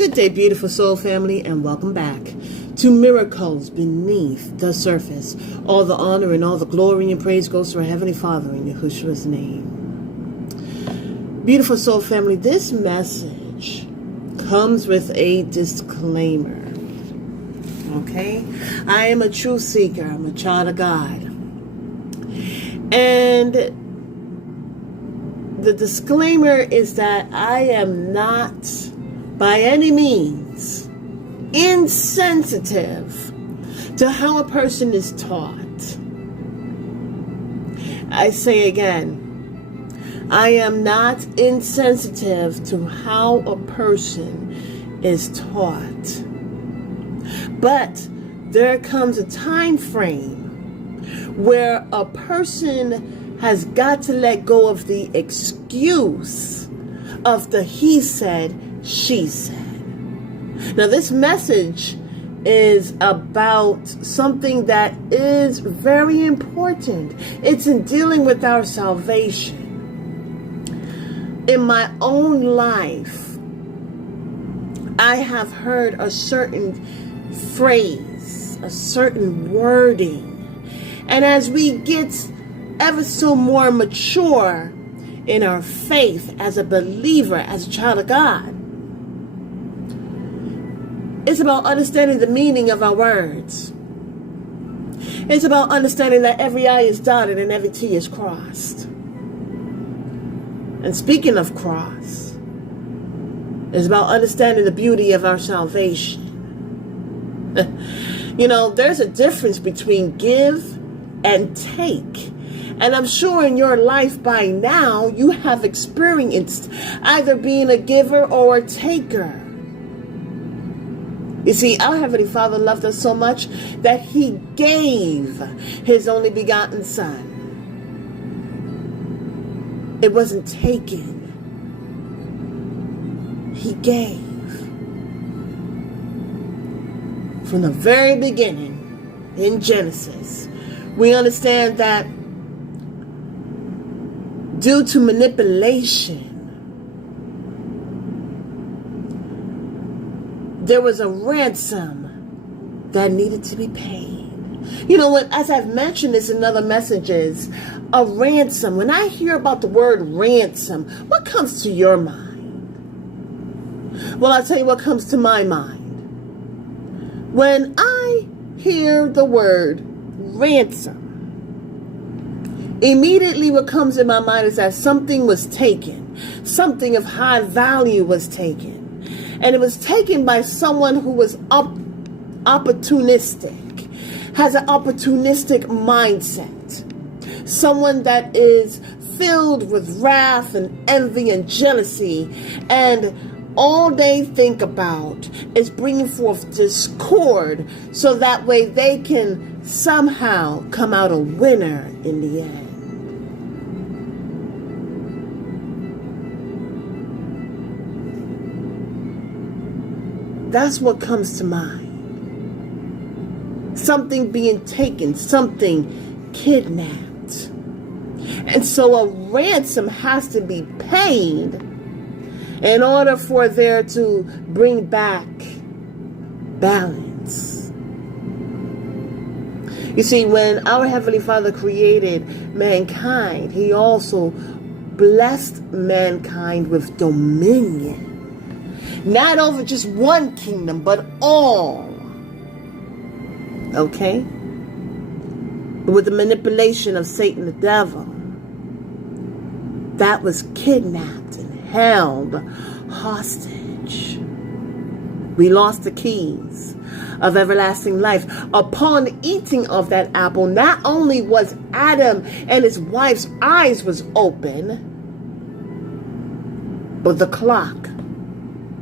Good day, beautiful soul family, and welcome back to Miracles Beneath the Surface. All the honor and all the glory and praise goes to our Heavenly Father in Yeshua's name. Beautiful soul family, this message comes with a disclaimer. Okay? I am a truth seeker. I'm a child of God. And the disclaimer is that I am not by any means insensitive to how a person is taught. I say again, I am not insensitive to how a person is taught. But there comes a time frame where a person has got to let go of the excuse of the he said, she said. Now, this message is about something that is very important. It's in dealing with our salvation. In my own life, I have heard a certain phrase, a certain wording. And as we get ever so more mature in our faith as a believer, as a child of God, it's about understanding the meaning of our words. It's about understanding that every I is dotted and every T is crossed. And speaking of cross, it's about understanding the beauty of our salvation. You know, there's a difference between give and take. And I'm sure in your life by now, you have experienced either being a giver or a taker. You see, our Heavenly Father loved us so much that He gave His only begotten Son. It wasn't taken. He gave. From the very beginning, in Genesis, we understand that due to manipulation, there was a ransom that needed to be paid. You know what? As I've mentioned this in other messages, a ransom. When I hear about the word ransom, what comes to your mind? Well, I'll tell you what comes to my mind. When I hear the word ransom, immediately what comes in my mind is that something was taken. Something of high value was taken. And it was taken by someone who was opportunistic, has an opportunistic mindset. Someone that is filled with wrath and envy and jealousy. And all they think about is bringing forth discord so that way they can somehow come out a winner in the end. That's what comes to mind. Something being taken, something kidnapped. And so a ransom has to be paid in order for there to bring back balance. You see, when our Heavenly Father created mankind, He also blessed mankind with dominion. Not over just one kingdom, but all. Okay? But with the manipulation of Satan the devil, that was kidnapped and held hostage. We lost the keys of everlasting life. Upon eating of that apple, not only was Adam and his wife's eyes was open, but the clock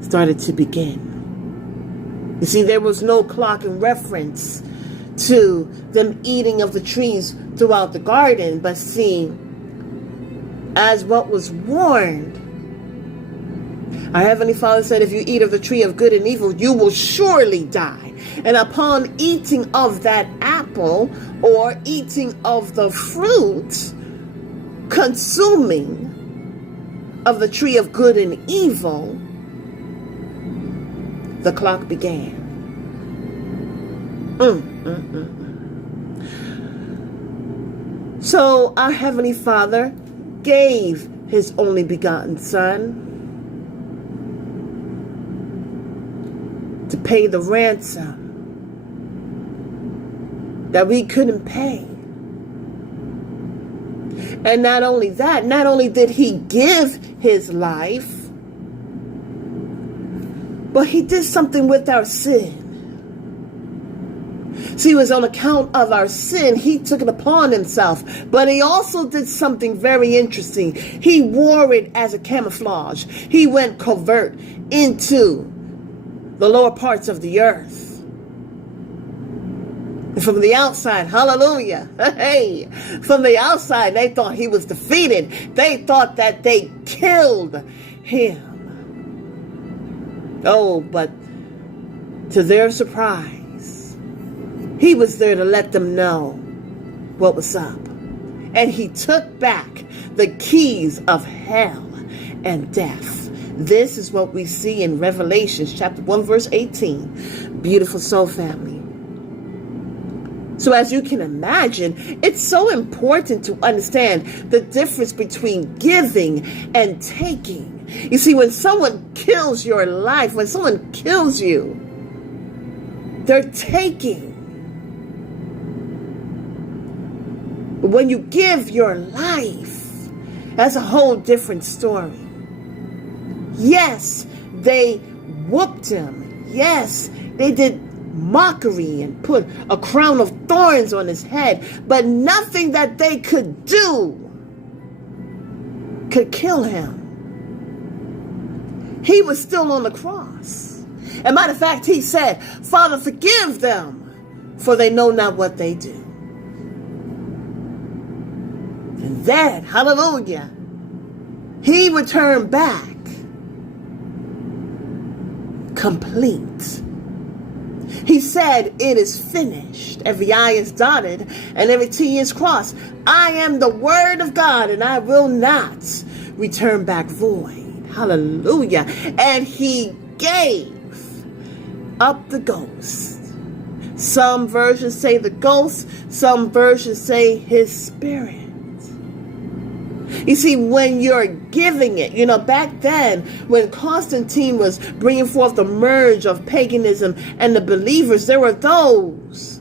started to begin. You see, there was no clock in reference to them eating of the trees throughout the garden, but see, as what was warned, our Heavenly Father said, if you eat of the tree of good and evil, you will surely die. And upon eating of that apple or eating of the fruit, consuming of the tree of good and evil, the clock began. So our Heavenly Father gave His only begotten Son to pay the ransom that we couldn't pay. And not only that, not only did He give His life, but He did something with our sin. See, it was on account of our sin, He took it upon Himself. But He also did something very interesting. He wore it as a camouflage. He went covert into the lower parts of the earth. And from the outside, hallelujah, hey, from the outside, they thought He was defeated. They thought that they killed Him. Oh, but to their surprise, He was there to let them know what was up. And He took back the keys of hell and death. This is what we see in Revelation chapter 1, verse 18. Beautiful soul family. So as you can imagine, it's so important to understand the difference between giving and taking. You see, when someone kills your life, when someone kills you, they're taking. But when you give your life, that's a whole different story. Yes, they whooped Him. Yes, they did mockery and put a crown of thorns on His head, but nothing that they could do could kill Him. He was still on the cross. As a matter of fact, He said, "Father, forgive them, for they know not what they do." And then, hallelujah, He returned back complete. He said, "It is finished." Every I is dotted and every T is crossed. I am the Word of God, and I will not return back void. Hallelujah. And He gave up the ghost. Some versions say the ghost. Some versions say His Spirit. You see, when you're giving it, back then, when Constantine was bringing forth the merge of paganism and the believers, there were those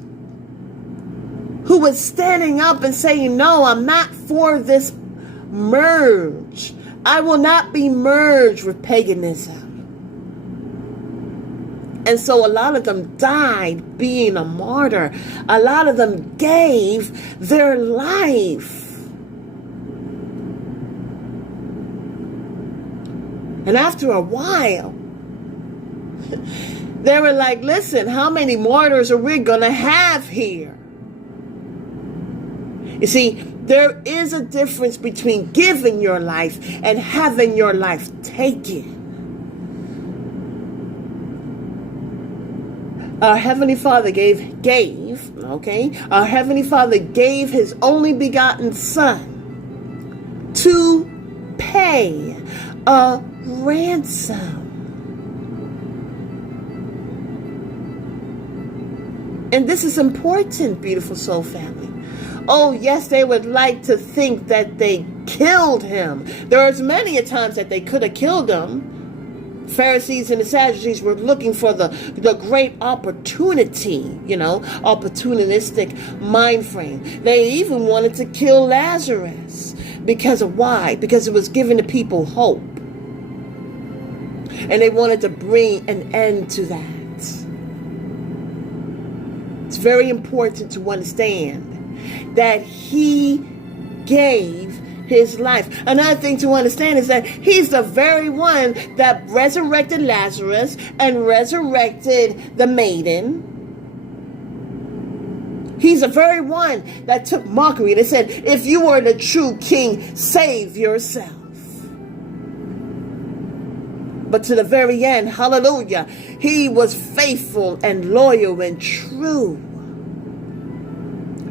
who was standing up and saying, "No, I'm not for this merge. I will not be merged with paganism." And so a lot of them died being a martyr. A lot of them gave their life. And after a while, they were like, "Listen, how many martyrs are we going to have here?" You see, there is a difference between giving your life and having your life taken. Our Heavenly Father Our Heavenly Father gave His only begotten Son to pay a ransom. And this is important, beautiful soul family. Oh, yes, they would like to think that they killed Him. There's many a times that they could have killed Him. Pharisees and the Sadducees were looking for the great opportunity, opportunistic mind frame. They even wanted to kill Lazarus. Because of why? Because it was giving the people hope. And they wanted to bring an end to that. It's very important to understand that He gave His life. Another thing to understand is that He's the very one that resurrected Lazarus and resurrected the maiden. He's the very one that took mockery. They said, "If you were the true king, save yourself." But to the very end, hallelujah, He was faithful and loyal and true.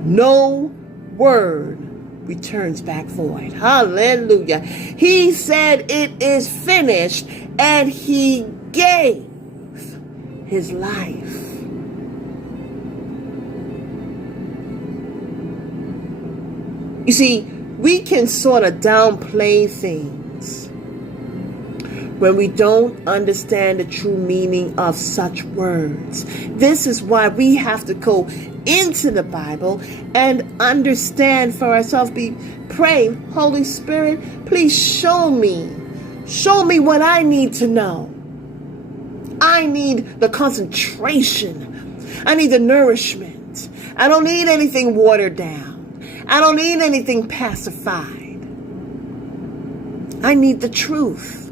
No word returns back void. Hallelujah. He said, "It is finished," and He gave his life. You see, we can sort of downplay things when we don't understand the true meaning of such words. This is why we have to go into the Bible and understand for ourselves. Pray, Holy Spirit, please show me what I need to know. I need the concentration. I need the nourishment. I don't need anything watered down. I don't need anything pacified. I need the truth.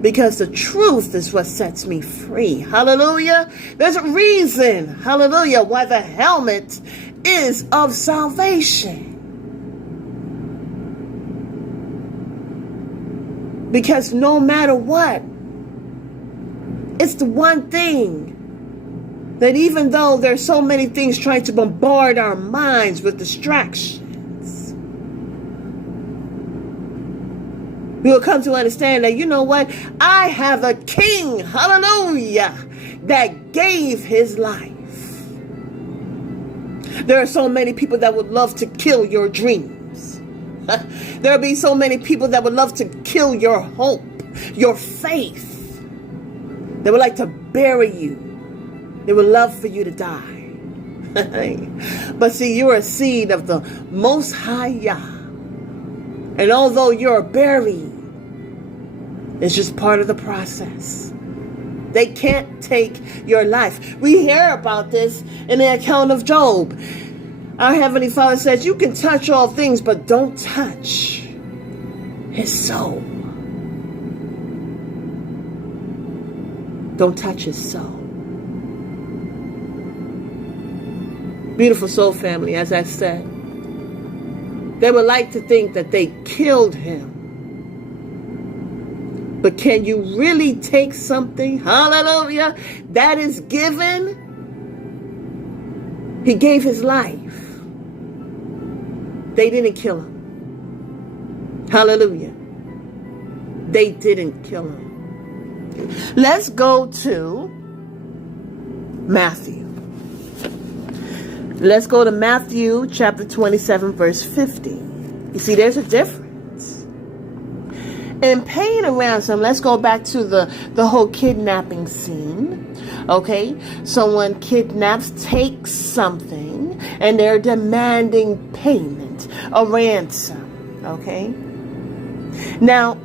Because the truth is what sets me free. Hallelujah. There's a reason, hallelujah, why the helmet is of salvation. Because no matter what, it's the one thing that even though there's so many things trying to bombard our minds with distractions, we will come to understand that, you know what? I have a king, hallelujah, that gave his life. There are so many people that would love to kill your dreams. There'll be so many people that would love to kill your hope, your faith. They would like to bury you. They would love for you to die. But see, you're a seed of the Most High Yah. And although you're buried, it's just part of the process. They can't take your life. We hear about this in the account of Job. Our Heavenly Father says, you can touch all things, but don't touch his soul. Don't touch his soul. Beautiful soul family, as I said. They would like to think that they killed him. But can you really take something, hallelujah, that is given? He gave his life. They didn't kill him. Hallelujah. They didn't kill him. Let's go to Matthew. Let's go to Matthew chapter 27, verse 50. You see, there's a difference. In paying a ransom, let's go back to the whole kidnapping scene. Okay? Someone kidnaps, takes something, and they're demanding payment, a ransom. Okay? Now,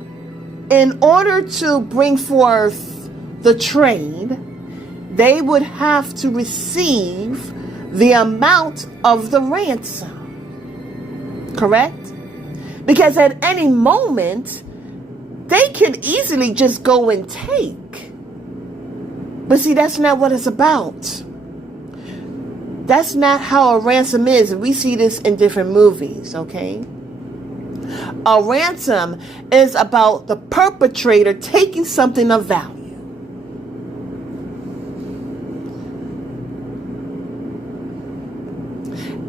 in order to bring forth the trade, they would have to receive the amount of the ransom. Correct? Because at any moment, they could easily just go and take. But see, that's not what it's about. That's not how a ransom is. And we see this in different movies, okay? A ransom is about the perpetrator taking something of value.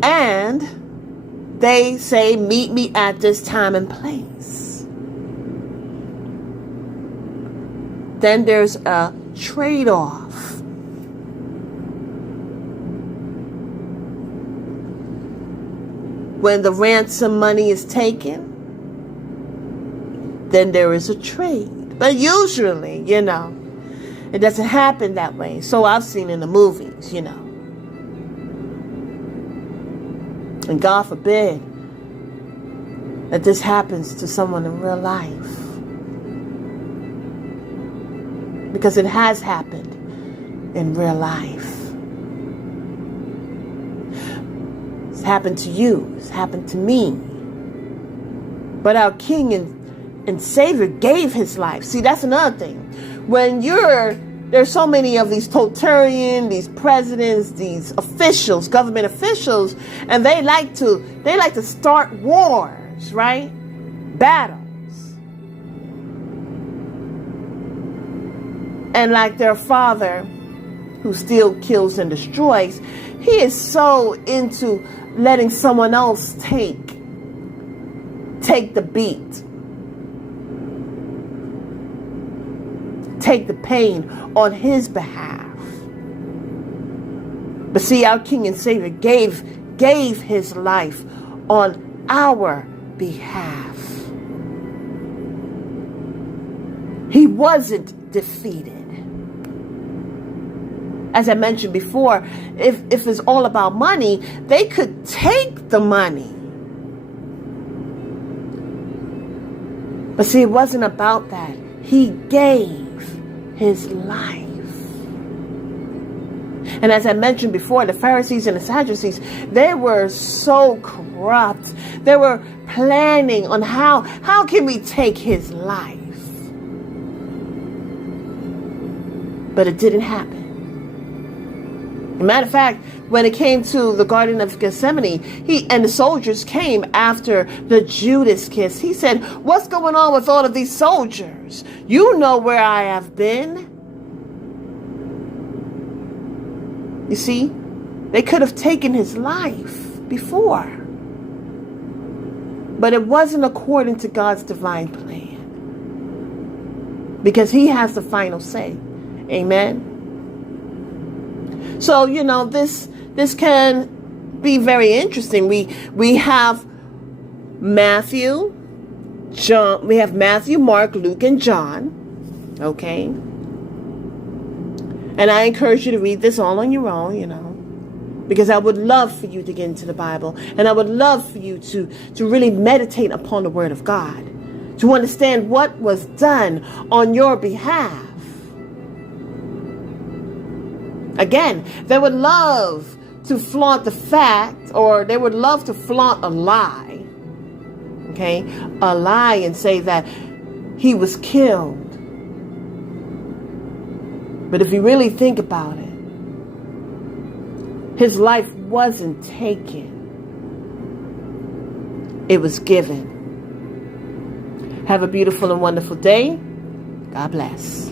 And they say, meet me at this time and place. Then there's a trade-off. When the ransom money is taken, then there is a trade. But usually, it doesn't happen that way. So I've seen in the movies, And God forbid that this happens to someone in real life. Because it has happened in real life. It's happened to you. It's happened to me. But our King and Savior gave his life. See, that's another thing. When there's so many of these totalitarian, these presidents, these officials, government officials, and they like to start wars, right? Battles. And like their father, who still kills and destroys, he is so into letting someone else take the beat. take the pain on his behalf. But see, our King and Savior gave his life on our behalf. He wasn't defeated. As I mentioned before, if it's all about money, they could take the money. But see, it wasn't about that. He gave his life. And as I mentioned before, the Pharisees and the Sadducees, they were so corrupt. They were planning on how can we take his life? But it didn't happen. As a matter of fact, when it came to the Garden of Gethsemane, the soldiers came after the Judas kiss. He said, "What's going on with all of these soldiers? You know where I have been." You see, they could have taken his life before. But it wasn't according to God's divine plan. Because he has the final say. Amen. So, this can be very interesting. We have Matthew, John, we have Matthew, Mark, Luke, and John. Okay. And I encourage you to read this all on your own, because I would love for you to get into the Bible. And I would love for you to really meditate upon the Word of God, to understand what was done on your behalf. Again, they would love to flaunt the fact, or they would love to flaunt a lie. Okay? A lie and say that he was killed. But if you really think about it, his life wasn't taken. It was given. Have a beautiful and wonderful day. God bless.